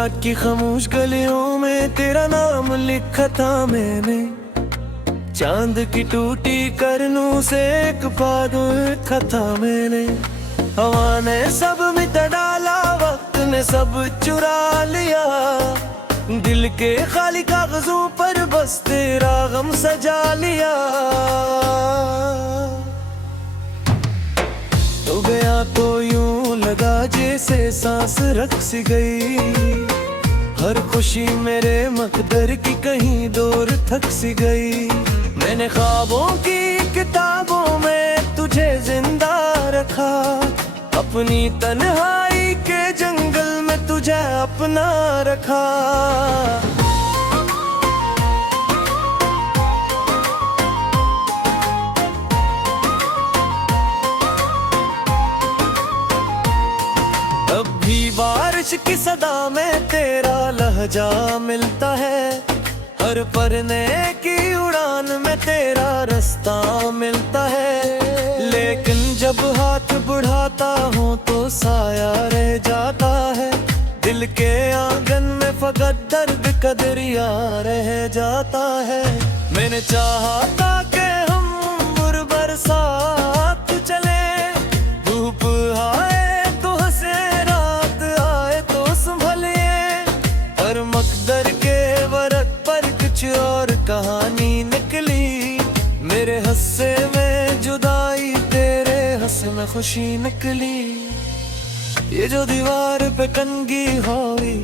गुजरात की खामोश गलियों में तेरा नाम लिखा था मैंने, चांद की टूटी करनों से एक बात लिखा था मैंने। हवा ने सब मिटा डाला, वक्त ने सब चुरा लिया, दिल के खाली कागजों पर बस तेरा गम सजा लिया। तो गया तो यूं लगा जैसे सांस रख सी गई, हर खुशी मेरे मकदर की कहीं दूर थक सी गई। मैंने ख्वाबों की किताबों में तुझे जिंदा रखा, अपनी तन्हाई के जंगल में तुझे अपना रखा। अब भी बारिश की सदा में तेरा लहजा मिलता है, हर परने की उड़ान में तेरा रास्ता मिलता है। लेकिन जब हाथ बढ़ाता हूँ तो साया रह जाता है, दिल के आंगन में फकत दर्द का दरिया रह जाता है। मैंने चाहा था कि हम बरसात चले, धूप आए तो हंसे, रात आए तो संभले, पर मकदर के वरक पर कुछ और कहानी निकली। मेरे हंसे में जुदाई, तेरे हंसे में खुशी निकली। ये जो दीवार पे कंगी हुई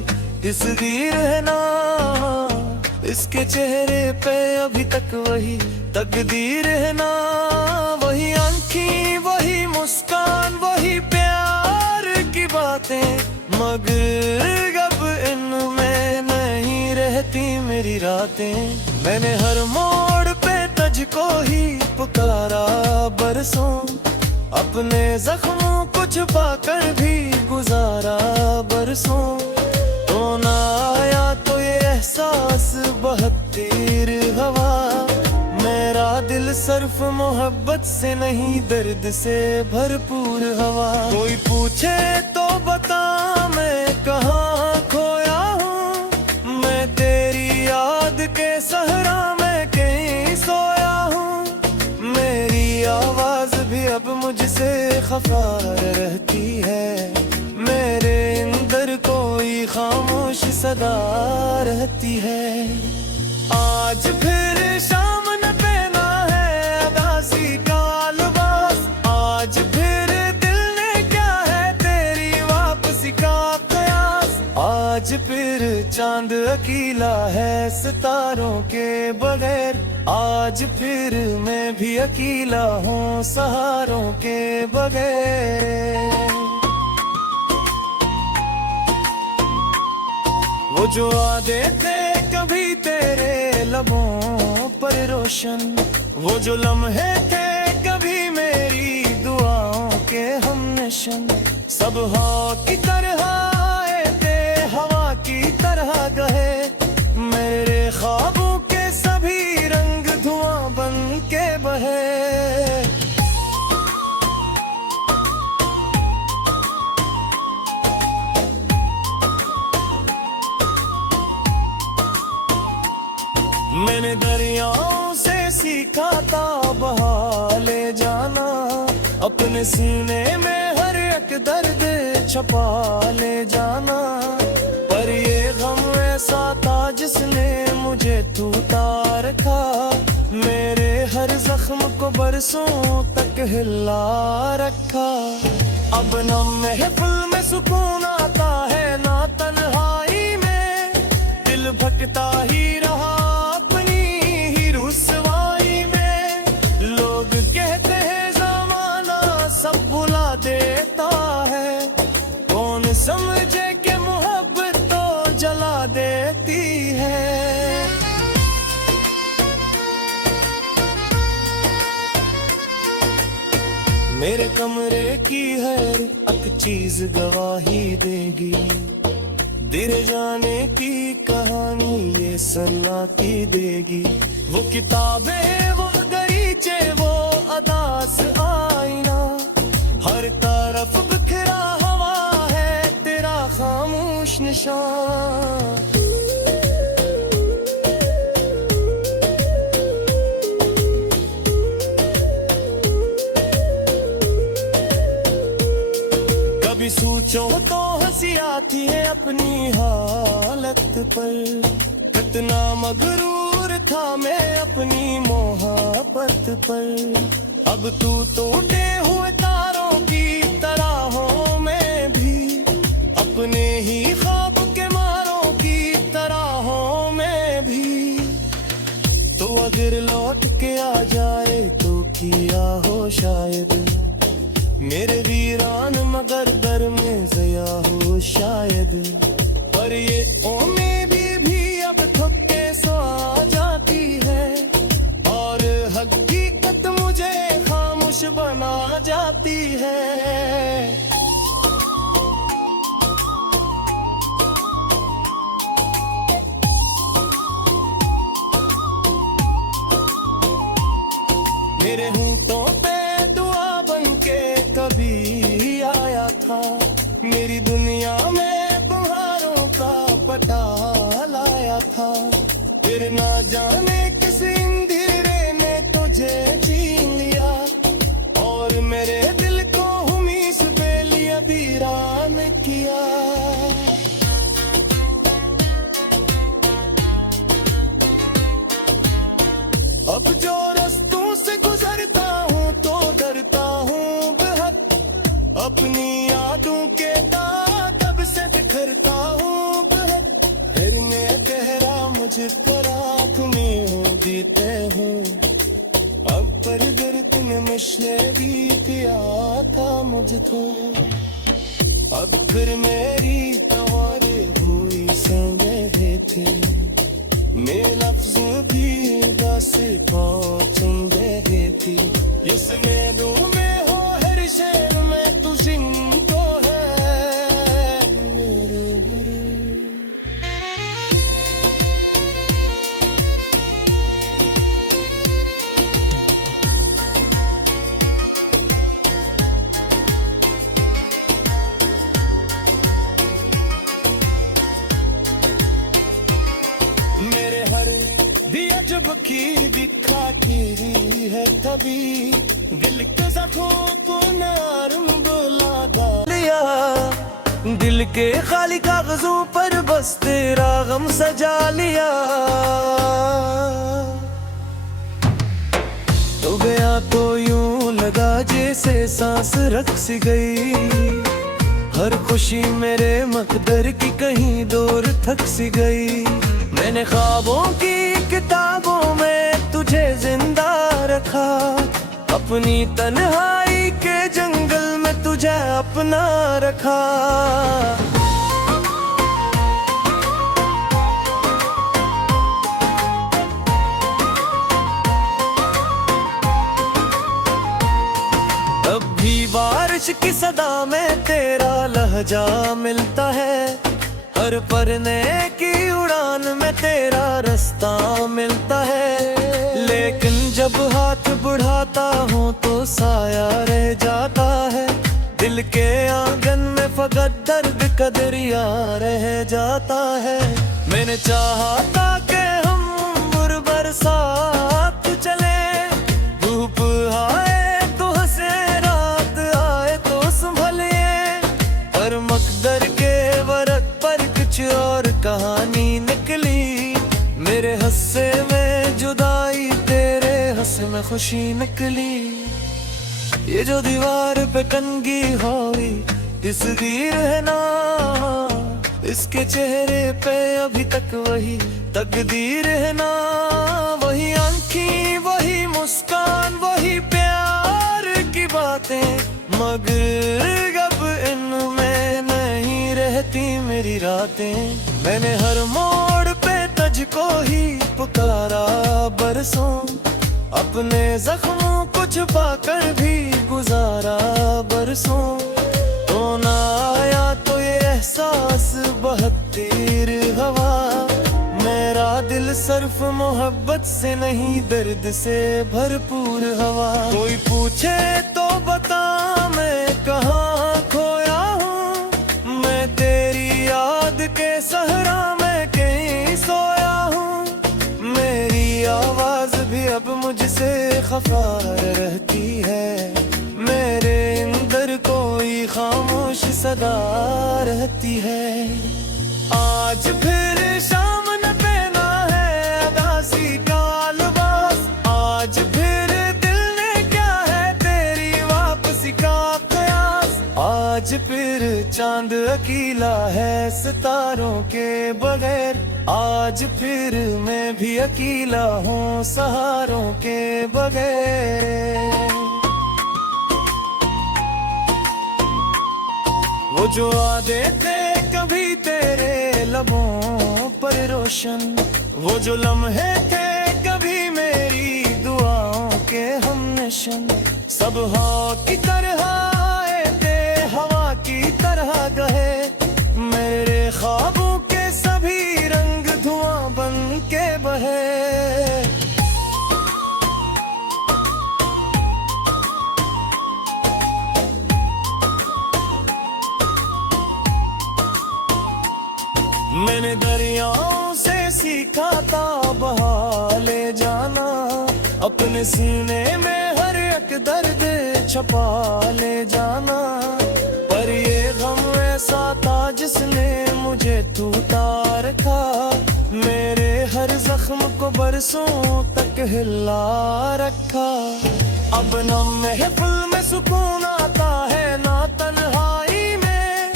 तस्वीर है ना, इसके चेहरे पे अभी तक वही तकदीर है ना। वही आंखें, वही मुस्कान, वही प्यार की बातें, मगर अब इनमें नहीं रहती मेरी रातें। मैंने हर मोड़ पे तुझको ही पुकारा बरसों, अपने जख्मों को छुपाकर भी गुजारा बरसों। तो ना आया तो ये एहसास बहत्तीर हवा, मेरा दिल सिर्फ मोहब्बत से नहीं दर्द से भरपूर हवा। कोई पूछे तो बता मैं कहाँ खोया हूँ, मैं तेरी याद के सहरा में कहीं सोया हूँ। मेरी आवाज भी अब मुझसे खफा रहती है, मेरे अंदर कोई खामोश सदा रहती है। आज फिर शाम न पहना है उदासी का लिबास, आज फिर दिल ने क्या है तेरी वापसी का कयास। आज फिर चांद अकेला है सितारों के बगैर, आज फिर मैं भी अकेला हूँ सहारों के बगैर। वो जो वादे थे कभी तेरे लबों पर रोशन, वो जो लम्हे थे कभी मेरी दुआओं के हमनशन, सब हवा की तरह आए थे, हवा की तरह गए। मेरे ख्वाबों के सभी रंग धुआं बन के बहे। मैंने दरियाओं से सीखा था बहा ले जाना, अपने सीने में हर एक दर्द छपा ले जाना। पर ये गम ऐसा था जिसने मुझे टूटा रखा, मेरे हर जख्म को बरसों तक हिला रखा। अब न महफिल में सुकून आता है ना तन्हाई में, दिल भटकता ही रहा अपनी ही रुसवाई में। लोग कहते हैं ज़माना सब भुला देता है, कौन समझे कि मोहब्बत तो जला देती है। मेरे कमरे की हर एक चीज गवाही देगी, दिल जाने की कहानी ये सुनाती देगी। वो किताबें, वो गरीचे, वो अदास आईना, हर तरफ बिखरा हवा है तेरा खामोश निशान। सोचो तो हंसी आती है अपनी हालत पर। कितना मगरूर था मैं अपनी मोहब्बत पर। अब तू टूटे हुए तारों की तरह हो, मैं भी अपने ही ख्वाब के मारों की तरह हो, मैं भी। तो अगर लौट के आ जाए तो किया हो शायद, मेरे वीरान मगर दर में ज़या हो शायद। पर ये उम्मीद भी अब थक के सो आ जाती है, और हकीकत मुझे खामोश बना जाती है। मेरे होंठों पे दुआ बन के कभी आया था, मेरी दुनिया में बहारों का पता लाया था। फिर ना जाने किस अंधेरे ने तुझे छीन लिया, और मेरे दिल को हुमीस पे लिया वीरान किया। अब जो रास्तों से गुजरता हूँ तो डरता हूँ बेहद, अपनी यादों के दाग अब से बिखरता हूँ बेहद। फिरने कहरा मुझे करा तुम्हें हो देते हूँ, अब पर गिरत ने मिशले भी पिया था मुझको। अब फिर मेरी तवारे हुई संगे थे, मेरे लफ्ज़ भी से पहुंच रहे थी। इस मेनू में हो हर शहर में तू जिंदो है मेरे। मेरे हर दिया जब की दिखाती है तभी, दिल के जख्मों को नरम बुला डालिया। दिल के खाली कागजों पर बस तेरा गम सजा लिया। तो गया तो यूं लगा जैसे सांस रख सी गई, हर खुशी मेरे मकदर की कहीं दूर थक सी गई। मैंने ख्वाबों की किताबों में तुझे जिंदा रखा, अपनी तन्हाई के जंगल में तुझे अपना रखा। अब भी बारिश की सदा में तेरा लहजा मिलता है, हर परने की उड़ान में तेरा रास्ता मिलता है। लेकिन जब हाथ बढ़ाता हूँ तो साया रह जाता है, दिल के आंगन में फकत दर्द का दरिया रह जाता है। मैंने चाहा था कि हम बरसात चले, धूप आए तो हंसे रात आए तो संभले, पर मकदर के वरक पर कुछ और कहानी निकली। मेरे हंसे में जुदाई, तेरे हंसे में खुशी निकली। ये जो दीवार पे टंगी हुई तस्वीर है ना, इसके चेहरे पे अभी तक वही तकदीर है ना। वही आंखें, वही मुस्कान, वही प्यार की बातें, मगर अब इनमें नहीं रहती मेरी रातें। मैंने हर मोड़ पे तुझको ही पुकारा बरसों, अपने जख्मों को छुपा कर भी गुजारा बरसों। तो ना आया तो ये एहसास बहत्तीर हवा, मेरा दिल सिर्फ मोहब्बत से नहीं दर्द से भरपूर हवा। कोई पूछे तो बता मैं कहाँ खोया हूँ, मैं तेरी याद के सहरा में कहीं सोया हूँ। मेरी आवाज भी अब मुझसे खफा रहती है, मेरे अंदर कोई खामोश सदा आज फिर शाम न पहना है अदासी का लिबास, आज फिर दिल ने क्या है तेरी वापसी का कयास। आज फिर चांद अकेला है सितारों के बगैर, आज फिर मैं भी अकेला हूँ सहारों के बगैर। वो जो वादे थे कभी तेरे लबों पर रोशन, वो जो लम्हे थे कभी मेरी दुआओं के हमनशन, सब हवा की तरह आए थे हवा की तरह गए। मेरे ख्वाबों के सभी रंग धुआं बन के बहे। मैंने दरियाओं से सीखा था बहा ले जाना, अपने सीने में हर एक दर्द छपा ले जाना। पर ये गम ऐसा था जिसने मुझे टूटा रखा, मेरे हर जख्म को बरसों तक हिला रखा। अब न महफिल में सुकून आता है ना तन्हाई में,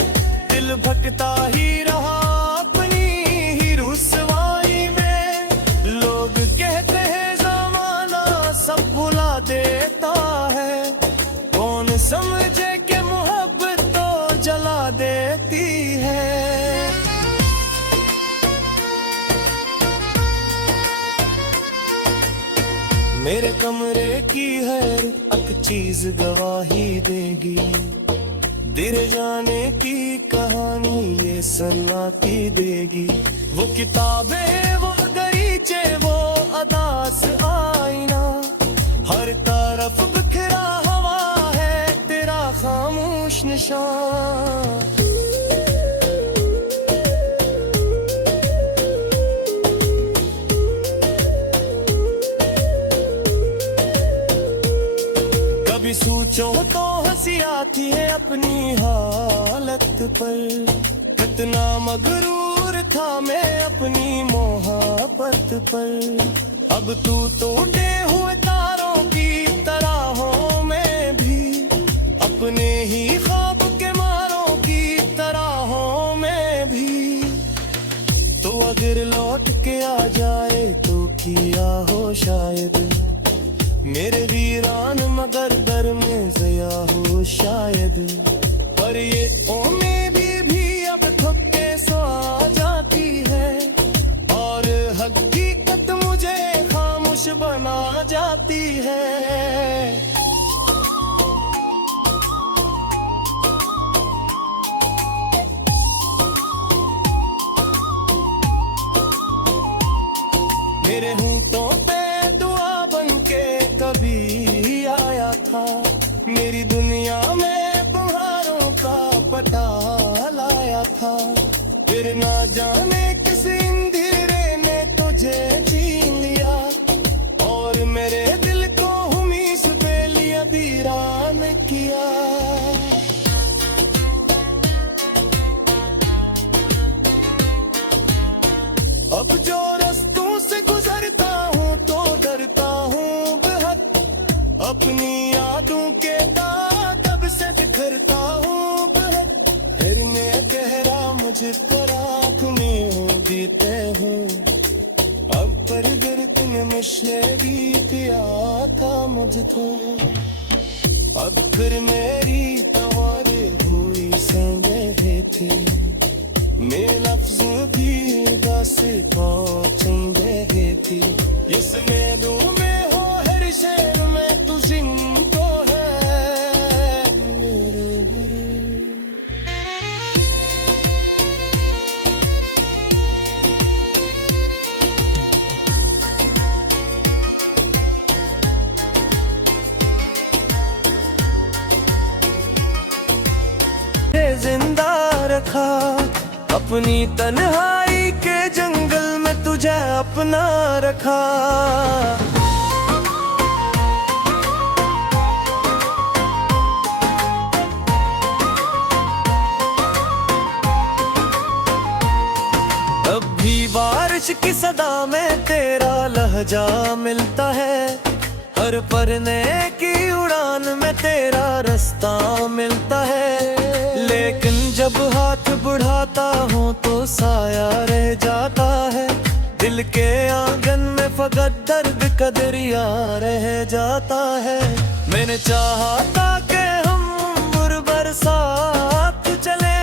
दिल भटकता ही रहा अपनी ही रुसवाई में। लोग कहते हैं ज़माना सब भुला देता है, कौन समझे कि मोहब्बत तो जला देती है। मेरे कमरे की हर एक चीज गवाही देगी, दिल जाने की कहानी ये सुनाती देगी। वो किताबें वो गरीचे वो अदास आईना, हर तरफ बिखरा हवा है तेरा खामोश निशान। कभी सोचो तो हंसी आती है अपनी हालत पर, कितना मगरूर था मैं अपनी मोहब्बत पर। अब तू टूटे हुए तारों की तरह हो मैं भी, अपने ही ख्वाब के मारों की तरह हो मैं भी। तो अगर लौट के आ जाए तो किया हो शायद, मेरे वीरान मगर दर में ज़या हो शायद। पर ये उम्मीद भी अब थक के सो आ जाती है, और हकीकत मुझे खामोश बना जाती है। मेरे होंठों पे दुआ बन के कभी आया था, मेरी दुनिया में बहारों का पता लाया था। फिर ना जाने किस अंधेरे ने तुझे छीन लिया, और मेरे दिल को हुमीस पे लिया वीरान किया। अब जो रास्तों से गुजरता हूँ तो डरता हूँ बेहद, अपनी यादों के दाग अब से बिखरता हूँ बेहद। फिर मैं गहरा मुझे करा तुम्हें हो देते हूँ, अब पर गिरतन मिशेगी पिया था मुझको। अब फिर मेरी तवारे हुई संगे थे, मेरे लफ्ज़ भी से पहुंचेंगे थी। इस मेलू में हो हर शहर में तू जिंदो है मेरे गुरु। जिंदा रखा अपनी तन्हाई के जंगल में तुझे अपना रखा। की सदा में तेरा लहजा मिलता है, हर परने की उड़ान में तेरा रास्ता मिलता है। लेकिन जब हाथ बढ़ाता हूँ तो साया रह जाता है, दिल के आंगन में फकत दर्द का दरिया रह जाता है। मैंने चाहा था कि हम बरसात चले,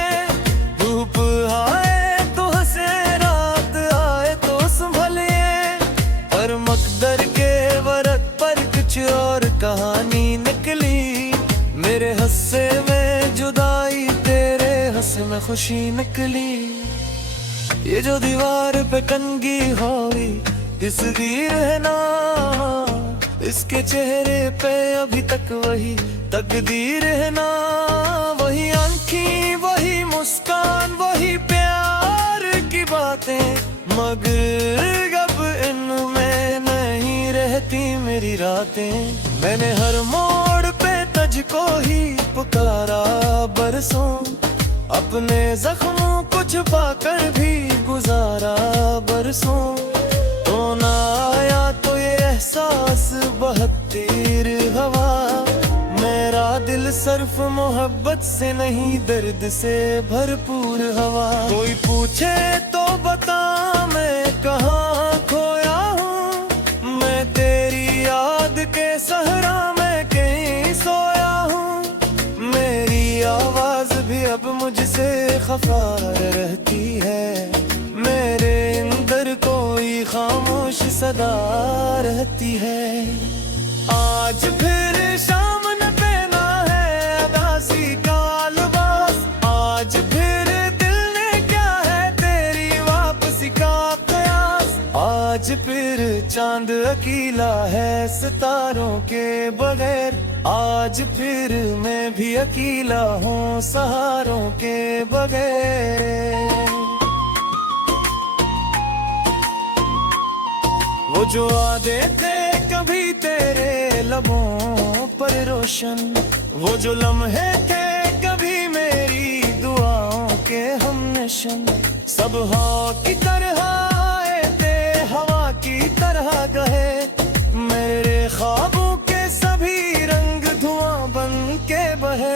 धूप आए तो हंसे, रात आए तो संभले, पर मकदर के वरक पर कुछ और कहानी निकली। मेरे हंसे में जुदाई, तेरे हंसे में खुशी निकली। ये जो दीवार पे कंगी हुई तस्वीर है ना, इसके चेहरे पे अभी तक वही तकदीर है ना। वही आंखें, वही मुस्कान, वही प्यार की बातें, मगर अब इनमें नहीं रहती मेरी रातें। मैंने हर मोड़ पे तुझको ही पुकारा बरसों, अपने जख्मों को छुपा कर भी गुजारा बरसों। तो ना आया तो ये एहसास बहत्तीर हवा, मेरा दिल सिर्फ मोहब्बत से नहीं दर्द से भरपूर हवा। कोई पूछे तो बता मैं कहाँ खोया हूँ, मैं तेरी याद के सहरा में कहीं सोया हूँ। मेरी आवाज भी अब मुझसे खफा रहती है, मेरे अंदर कोई खामोश सदा रहती है। आज फिर शाम न पहना है उदासी का लिबास, आज फिर दिल ने क्या है तेरी वापसी का कयास। आज फिर चांद अकेला है सितारों के बगैर, आज फिर मैं भी अकेला हूँ सहारों के बगैर। वो जो वादे थे कभी तेरे लबों पर रोशन, वो जो लम्हे थे कभी मेरी दुआओं के हमनशन, सब हवा की तरह आए थे, हवा की तरह गए। मेरे ख्वाबों के सभी रंग धुआं बन के बहे।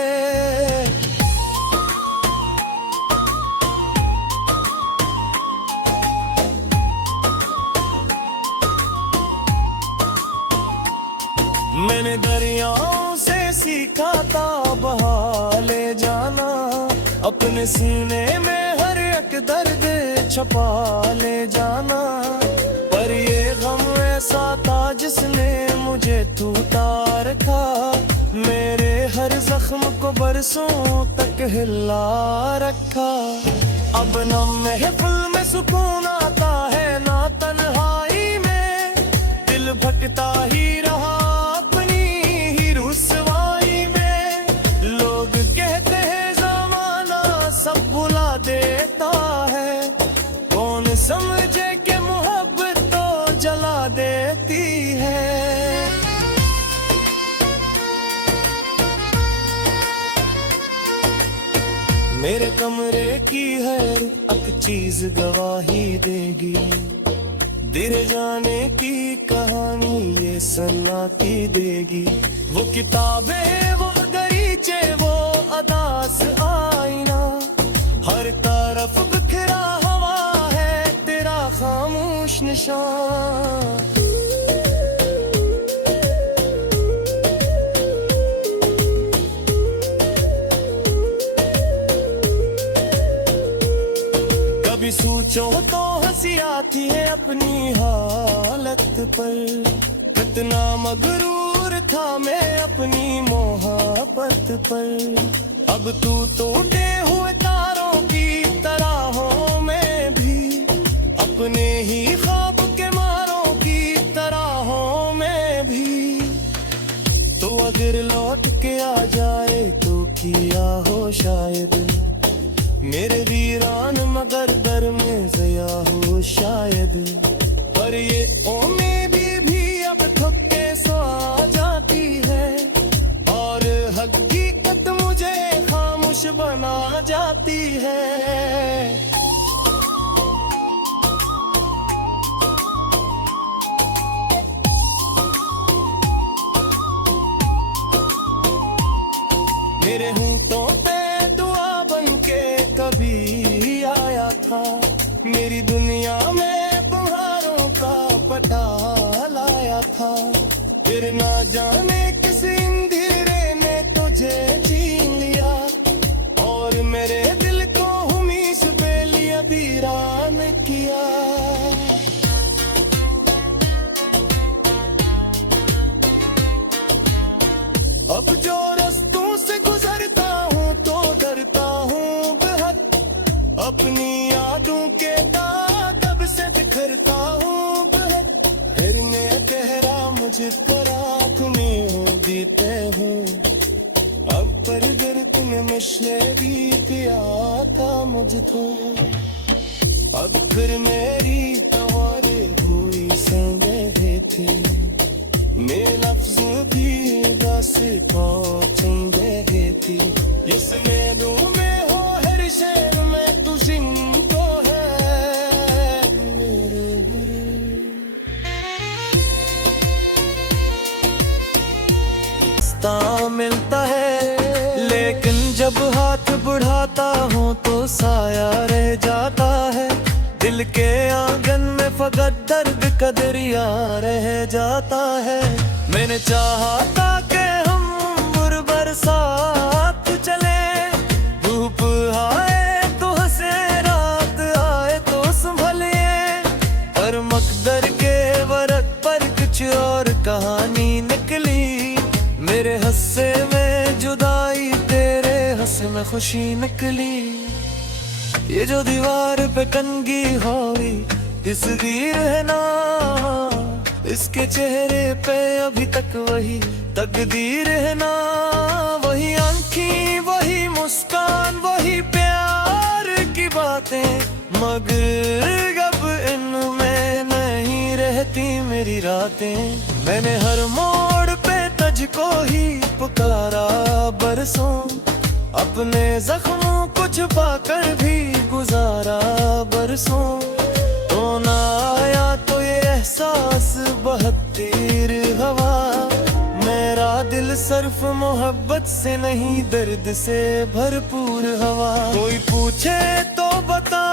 मैंने दरियाओं से सीखा था बहा ले जाना, अपने सीने में हर एक दर्द छपा ले जाना। पर ये गम ऐसा था जिसने मुझे टूटा रखा, मेरे हर जख्म को बरसों तक हिला रखा। अब न महफिल में सुकून आता है ना तन्हाई में, दिल भटकता ही रहा देता है। कौन समझे कि मोहब्बत तो जला देती है। मेरे कमरे की हर एक चीज गवाही देगी, दिल जाने की कहानी ये सुनाती देगी। वो किताबें, वो गरीचे, वो अदास आईना, हर तरफ बिखरा हवा है तेरा खामोश निशान। कभी सोचो तो हंसी आती है अपनी हालत पर, कितना मगरूर था मैं अपनी मोहब्बत पर। अब तू टूटे हुए तारों की तरहों में भी, अपने ही ख्वाब के मारों की तरहों में भी। तो अगर लौट के आ जाए तो किया हो शायद, मेरे वीरान मगर दर में ज़या हो शायद। पर ये उम्मीद भी अब थक के सो आ जाती है, और हकीकत मुझे खामोश बना जाती है। मेरे होंठों पे दुआ बन के कभी आया था। मेरी दुनिया में तुम्हारों का पता लाया था। फिर ना जाने किस अंधेरे ने तुझे छीन लिया और मेरे दिल को हुमी से बेलिया वीरान किया। अब जो रास्तों से गुजरता हूँ तो डरता हूँ बेहद। अपनी यादों के दाग अब से बिखरता हूँ बेहद। फिर मैं तेरा मुझे करा तुम्हें हो जीते हूँ। अब पर गर तुमने मिशले भी किया था मुझको। अब फिर मेरी तवार हुई संगे थे। मेरे लफ्ज भी बस पहुंचेंगे थी। इस मेनू में हो हर शेर में तू जिंदो है मेरे रास्ता मिलता है लेकिन जब हाथ बढ़ाता हूँ तो साया रह जाता है। दिल के आंगन में फकत दर्द का दरिया रह जाता है। मैंने चाहा था कि हम उम्र बरसात चले। धूप आए तो हंसे रात आए तो संभले। पर मकदर के वरक पर कुछ और कहानी निकली। मेरे हंसे में जुदाई तेरे हंसे में खुशी निकली। ये जो दीवार पे टंगी हुई तस्वीर है ना, इसके चेहरे पे अभी तक वही तकदीर है ना। वही आंखें वही मुस्कान वही प्यार की बातें, मगर अब इनमें नहीं रहती मेरी रातें। मैंने हर मोड़ पे तुझको ही पुकारा बरसों। अपने जख्मों को छुपा कर भी गुजारा बरसों। तो ना आया तो ये एहसास बहुत तीर हवा। मेरा दिल सिर्फ मोहब्बत से नहीं दर्द से भरपूर हवा। कोई पूछे तो बता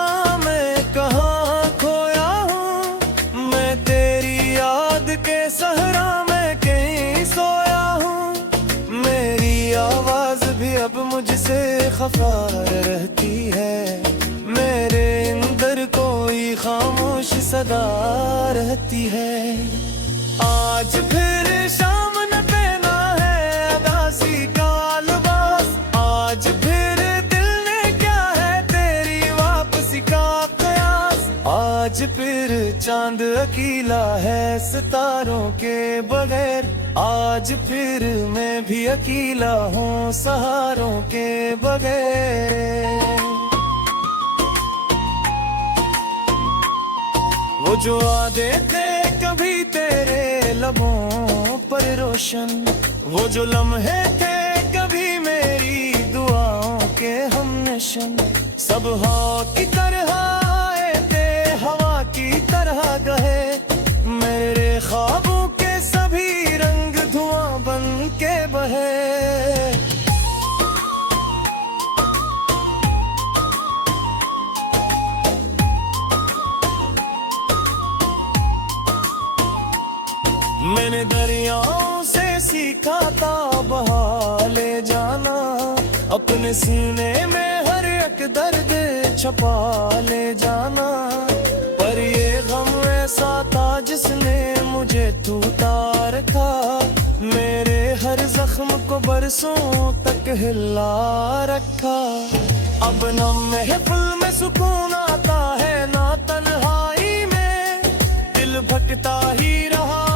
मैं कहाँ खोया हूँ। मैं तेरी याद के सहरा में कहीं सोया हूँ। मेरी आवाज भी अब मुझसे खफा रहती है। मेरे अंदर कोई खामोश सदा रहती है। आज फिर शाम न पहना है अदासी का लिबास। आज फिर दिल ने क्या है तेरी वापसी का कयास। आज फिर चांद अकेला है सितारों के बगैर। आज फिर मैं भी अकेला हूँ सहारों के बगैर। वो जो वादे थे कभी तेरे लबों पर रोशन, वो जो लम्हे थे कभी मेरी दुआओं के हमनशन। सब हवा की तरह आए थे हवा की तरह गए। मेरे ख्वाबों के सभी रंग धुआं बन के बहे। मैंने दरियाओं से सीखा था बहा ले जाना। अपने सीने में हर एक दर्द छपा ले जाना। पर ये गम ऐसा था जिसने मुझे टूटा रखा। मेरे हर जख्म को बरसों तक हिला रखा। अब न महफिल में सुकून आता है ना तन्हाई में। दिल भटकता ही रहा